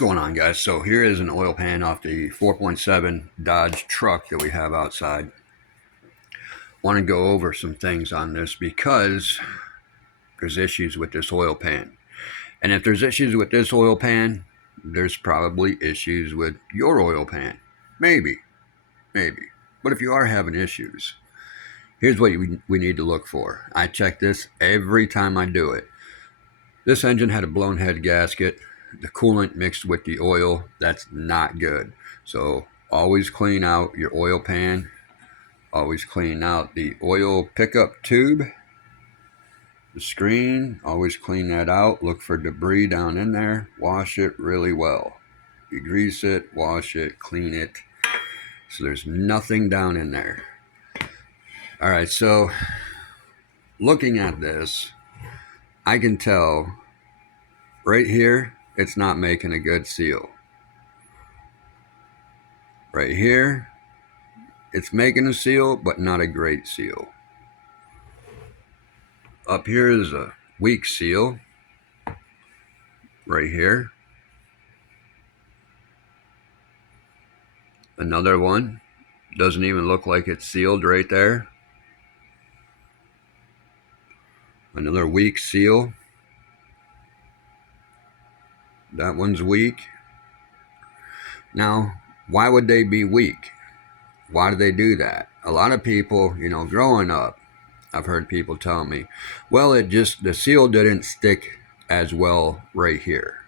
going on, guys? So here is an oil pan off the 4.7 Dodge truck that we have outside. Want to go over some things on this because there's issues with this oil pan. And if there's issues with this oil pan, there's probably issues with your oil pan. Maybe. But if you are having issues, here's what we need to look for. I check this every time I do it. This engine had a blown head gasket. The coolant mixed with the oil. That's not good. So always clean out your oil pan. Always clean out the oil pickup tube. The screen, always clean that out. Look for debris down in there. Wash it really well. Degrease it, wash it, clean it. So there's nothing down in there. All right, so looking at this, I can tell right here, it's not making a good seal. Right here, it's making a seal, but not a great seal. Up here is a weak seal. Right here. Another one. Doesn't even look like it's sealed right there. Another weak seal. That one's weak. Now, why would they be weak? Why do they do that? A lot of people, growing up, I've heard people tell me, well, the seal didn't stick as well right here.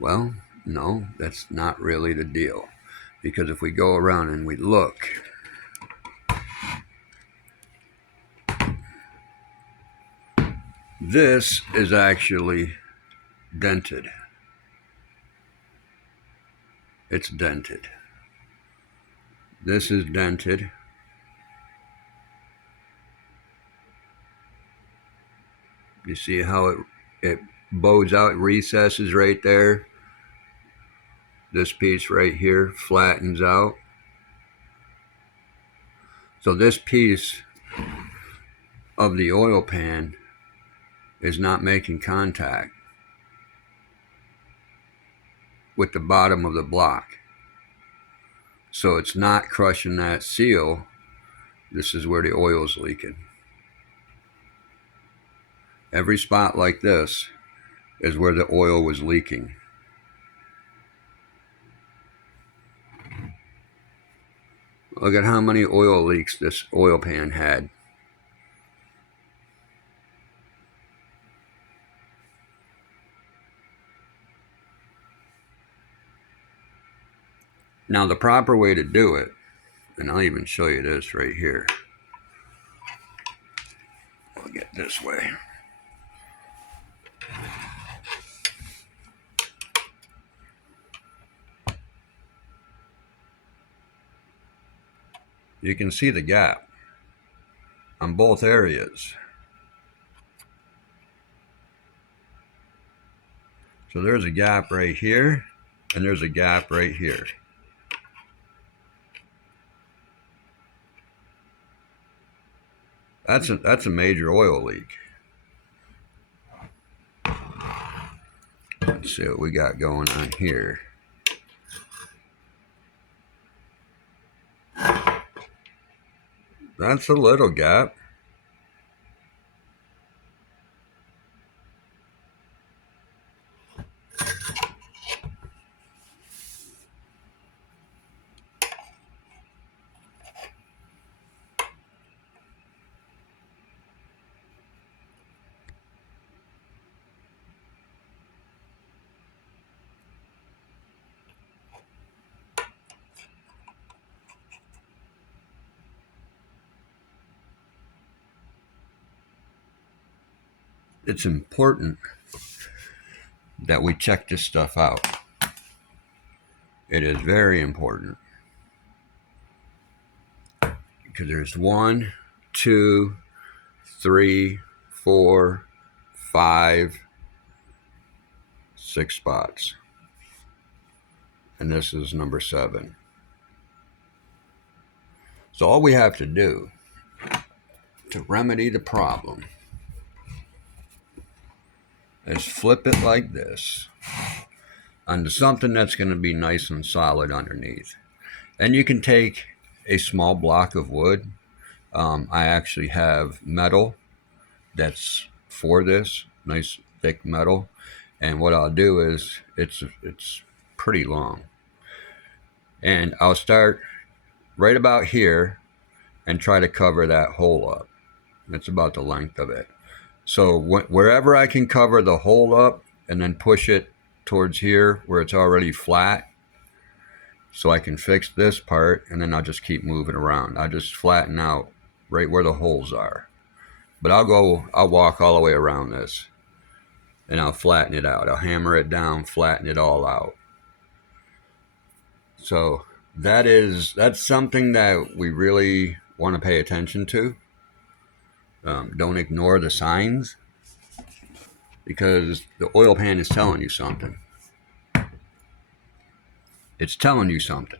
Well, no, that's not really the deal. Because if we go around and we look, this is actually dented. It's dented. This is dented. You see how it bows out, recesses right there. This piece right here flattens out. So this piece of the oil pan is not making contact with the bottom of the block. So it's not crushing that seal. This is where the oil is leaking. Every spot like this is where the oil was leaking. Look at how many oil leaks this oil pan had. Now the proper way to do it, and I'll even show you this right here. I'll get this way. You can see the gap on both areas. So there's a gap right here, and there's a gap right here. That's a major oil leak. Let's see what we got going on here. That's a little gap. It's important that we check this stuff out. It is very important. Because there's 1, 2, 3, 4, 5, 6 spots. And this is number 7. So all we have to do to remedy the problem is flip it like this, onto something that's going to be nice and solid underneath. And you can take a small block of wood. I actually have metal that's for this, nice thick metal. And what I'll do is, it's pretty long. And I'll start right about here and try to cover that hole up. That's about the length of it. So wherever I can cover the hole up and then push it towards here where it's already flat, so I can fix this part, and then I'll just keep moving around. I'll just flatten out right where the holes are. But I'll walk all the way around this, and I'll flatten it out. I'll hammer it down, flatten it all out. So that's something that we really want to pay attention to. Don't ignore the signs, because the oil pan is telling you something. It's telling you something.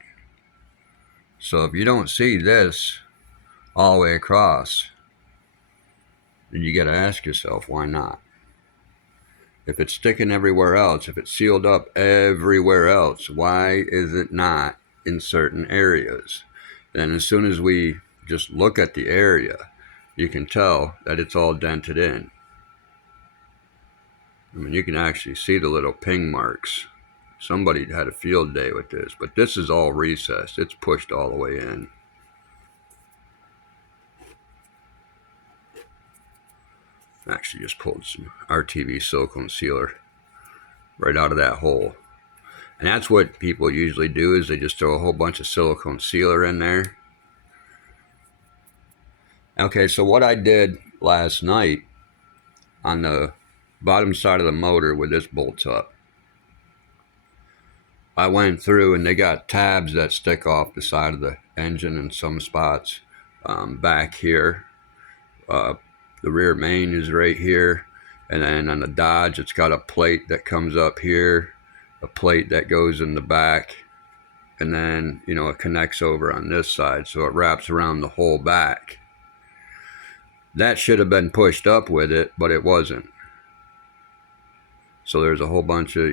So if you don't see this all the way across, then you got to ask yourself, why not? If it's sticking everywhere else, if it's sealed up everywhere else, why is it not in certain areas? And as soon as we just look at the area, you can tell that it's all dented in. I mean, you can actually see the little ping marks. Somebody had a field day with this, but this is all recessed. It's pushed all the way in. Actually just pulled some RTV silicone sealer right out of that hole. And that's what people usually do, is they just throw a whole bunch of silicone sealer in there. Okay, so what I did last night on the bottom side of the motor where this bolts up, I went through, and they got tabs that stick off the side of the engine in some spots. Back here, the rear main is right here, and then on the Dodge it's got a plate that comes up here, a plate that goes in the back, and then it connects over on this side, so it wraps around the whole back. That should have been pushed up with it, but it wasn't. So there's a whole bunch of,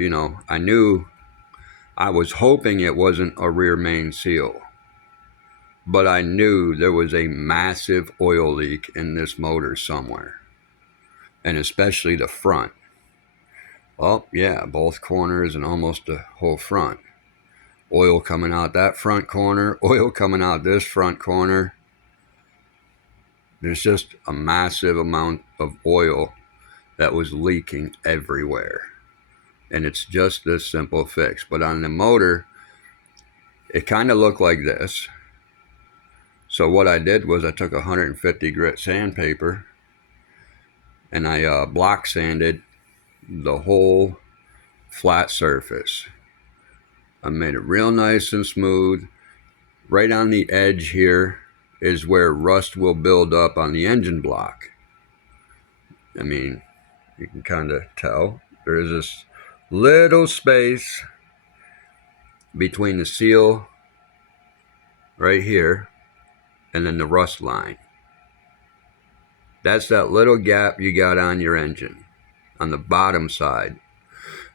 I was hoping it wasn't a rear main seal, but I knew there was a massive oil leak in this motor somewhere, and especially the front. Well, yeah, both corners and almost the whole front. Oil coming out that front corner, oil coming out this front corner. There's just a massive amount of oil that was leaking everywhere. And it's just this simple fix. But on the motor, it kind of looked like this. So what I did was I took 150 grit sandpaper, and I block sanded the whole flat surface. I made it real nice and smooth. Right on the edge here is where rust will build up on the engine block. I mean, you can kind of tell there is this little space between the seal right here and then the rust line. That's that little gap you got on your engine on the bottom side.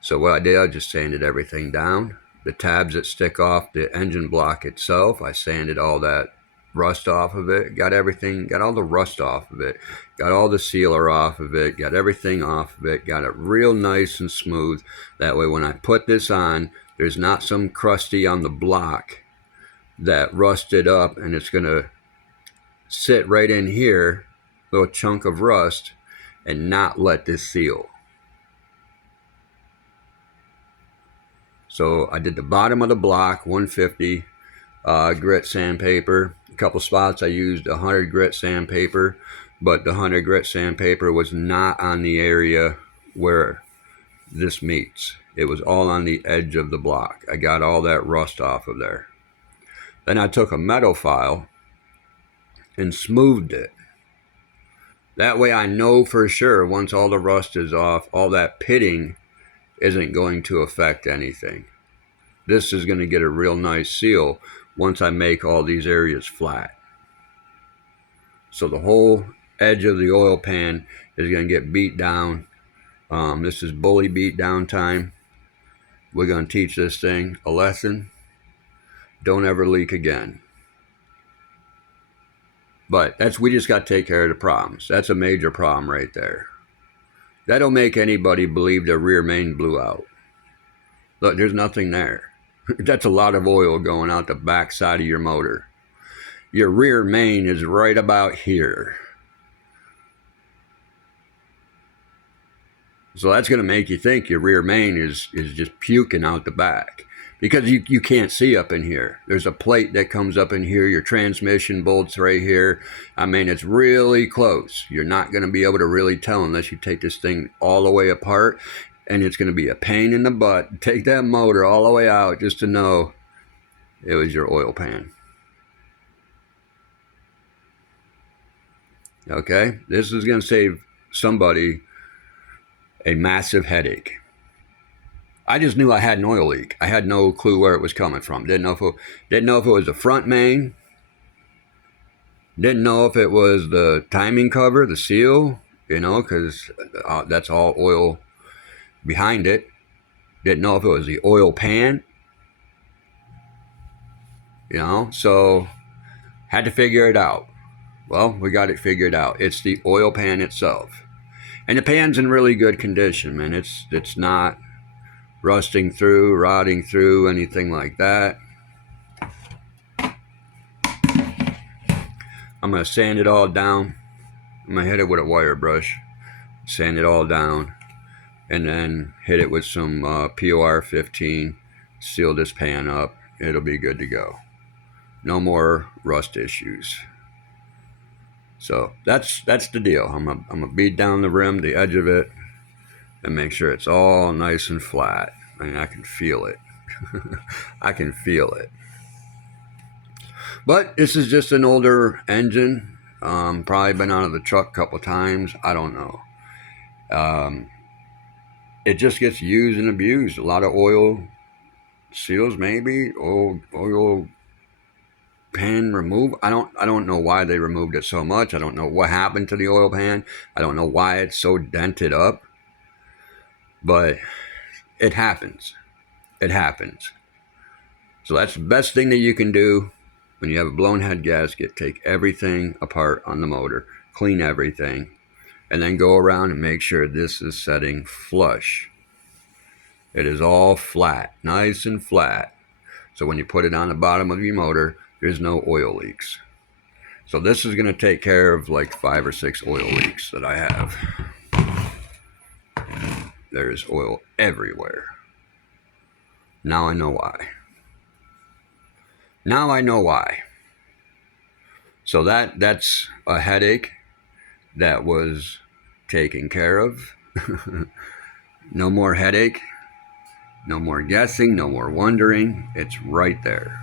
So what I did, I just sanded everything down. The tabs that stick off the engine block itself, I sanded all that rust off of it, got all the rust off of it, got all the sealer off of it, got everything off of it, got it real nice and smooth. That way when I put this on, there's not some crusty on the block that rusted up, and it's gonna sit right in here, little chunk of rust, and not let this seal. So I did the bottom of the block, 150 grit sandpaper. A couple spots I used 100 grit sandpaper, but the 100 grit sandpaper was not on the area where this meets. It was all on the edge of the block. I got all that rust off of there. Then I took a metal file and smoothed it. That way I know for sure once all the rust is off, all that pitting isn't going to affect anything. This is going to get a real nice seal once I make all these areas flat. So the whole edge of the oil pan is going to get beat down. This is bully beat down time. we're going to teach this thing a lesson. Don't ever leak again. But we just got to take care of the problems. That's a major problem right there. That'll make anybody believe their rear main blew out. Look, there's nothing there. That's a lot of oil going out the back side of your motor. Your rear main is right about here. So that's going to make you think your rear main is just puking out the back. Because you can't see up in here. There's a plate that comes up in here. Your transmission bolts right here. I mean, it's really close. You're not going to be able to really tell unless you take this thing all the way apart. And it's going to be a pain in the butt. Take that motor all the way out just to know it was your oil pan. Okay? This is going to save somebody a massive headache. I just knew I had an oil leak. I had no clue where it was coming from. Didn't know if it was the front main. Didn't know if it was the timing cover, the seal, because that's all oil behind it. Didn't know if it was the oil pan. So had to figure it out. Well, we got it figured out. It's the oil pan itself. And the pan's in really good condition, man. It's not rusting through, rotting through, anything like that. I'm going to sand it all down. I'm going to hit it with a wire brush, sand it all down, and then hit it with some POR 15, seal this pan up. It'll be good to go. No more rust issues. So that's the deal. I'm gonna beat down the rim, the edge of it, and make sure it's all nice and flat. I mean, I can feel it. I can feel it. But this is just an older engine. Probably been out of the truck a couple times. I don't know. It just gets used and abused. A lot of oil seals, maybe. Oil pan remove. I don't know why they removed it so much. I don't know what happened to the oil pan. I don't know why it's so dented up. But it happens. It happens. So that's the best thing that you can do when you have a blown head gasket. Take everything apart on the motor, clean everything, and then go around and make sure this is setting flush. It is all flat, nice and flat. So when you put it on the bottom of your motor, there's no oil leaks. So this is going to take care of like 5 or 6 oil leaks that I have. There's oil everywhere. Now I know why. Now I know why. So that's a headache that was taken care of. No more headache. No more guessing. No more wondering. It's right there.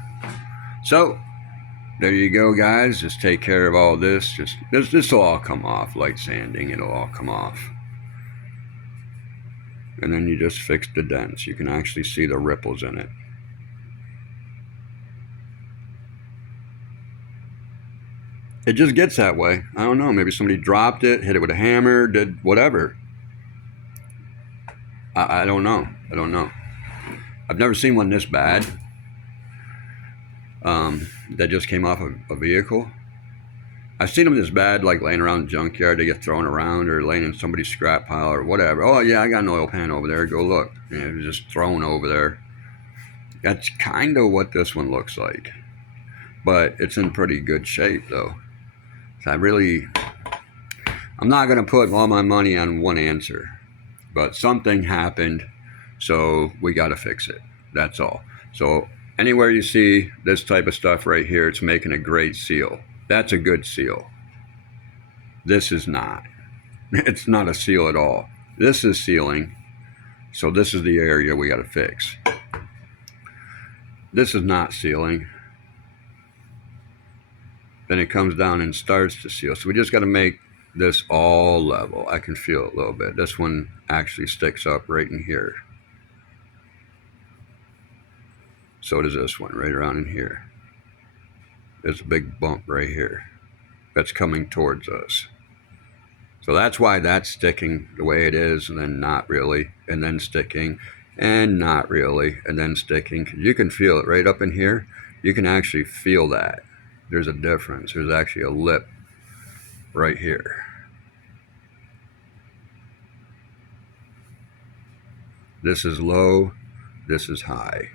So there you go, guys. Just take care of all this. This will all come off. Light sanding, it'll all come off. And then you just fix the dents. You can actually see the ripples in it. It just gets that way. I don't know. Maybe somebody dropped it, hit it with a hammer, did whatever. I don't know. I don't know. I've never seen one this bad. That just came off a vehicle. I've seen them this bad, like laying around the junkyard. They get thrown around or laying in somebody's scrap pile or whatever. Oh, yeah, I got an oil pan over there. Go look. It was just thrown over there. That's kind of what this one looks like. But it's in pretty good shape, though. So I'm not going to put all my money on one answer. But something happened, so we got to fix it. That's all. So anywhere you see this type of stuff right here, it's making a great seal. That's a good seal. This is not. It's not a seal at all. This is sealing. So this is the area we got to fix. This is not sealing. Then it comes down and starts to seal. So we just got to make this all level. I can feel it a little bit. This one actually sticks up right in here. So does this one right around in here. There's a big bump right here that's coming towards us. So that's why that's sticking the way it is, and then not really, and then sticking. and not really, and then sticking. You can feel it right up in here. You can actually feel that. There's a difference. There's actually a lip right here. This is low, this is high.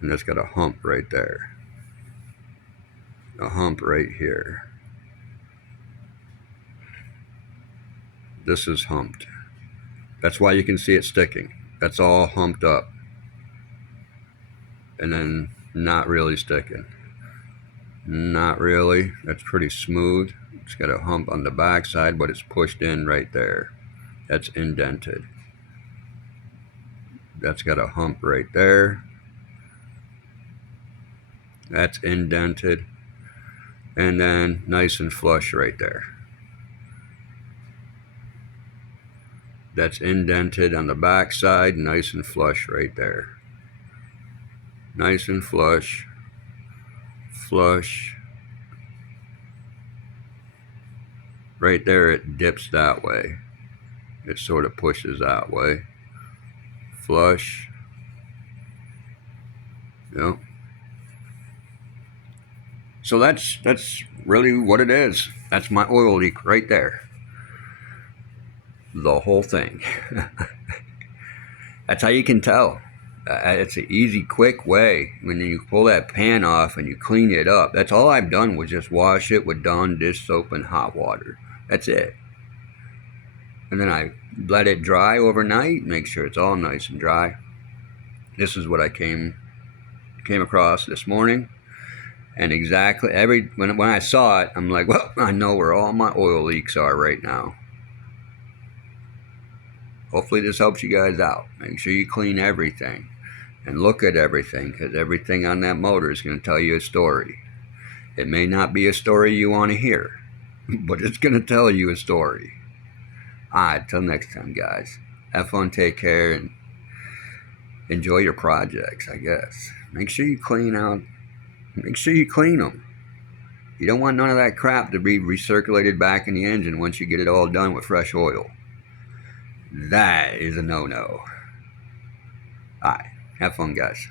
And it's got a hump right there. A hump right here. This is humped. That's why you can see it sticking. That's all humped up. And then not really sticking. Not really. That's pretty smooth. It's got a hump on the back side, but it's pushed in right there. That's indented. That's got a hump right there. That's indented. And then nice and flush right there. That's indented on the back side, nice and flush right there. Nice and flush. Flush. Right there it dips that way. It sort of pushes that way. Flush. Yep. So that's really what it is. That's my oil leak right there. The whole thing. That's how you can tell. It's an easy, quick way. When you pull that pan off and you clean it up, that's all I've done was just wash it with Dawn dish soap and hot water. That's it. And then I let it dry overnight, make sure it's all nice and dry. This is what I came across this morning. And exactly when I saw it, I'm like, well, I know where all my oil leaks are right now. Hopefully this helps you guys out. Make sure you clean everything and look at everything, because everything on that motor is going to tell you a story. It may not be a story you want to hear, but it's going to tell you a story. Alright, till next time, guys. Have fun, take care, and enjoy your projects, I guess. Make sure you clean them. You don't want none of that crap to be recirculated back in the engine once you get it all done with fresh oil. That is a no-no. Alright, have fun, guys.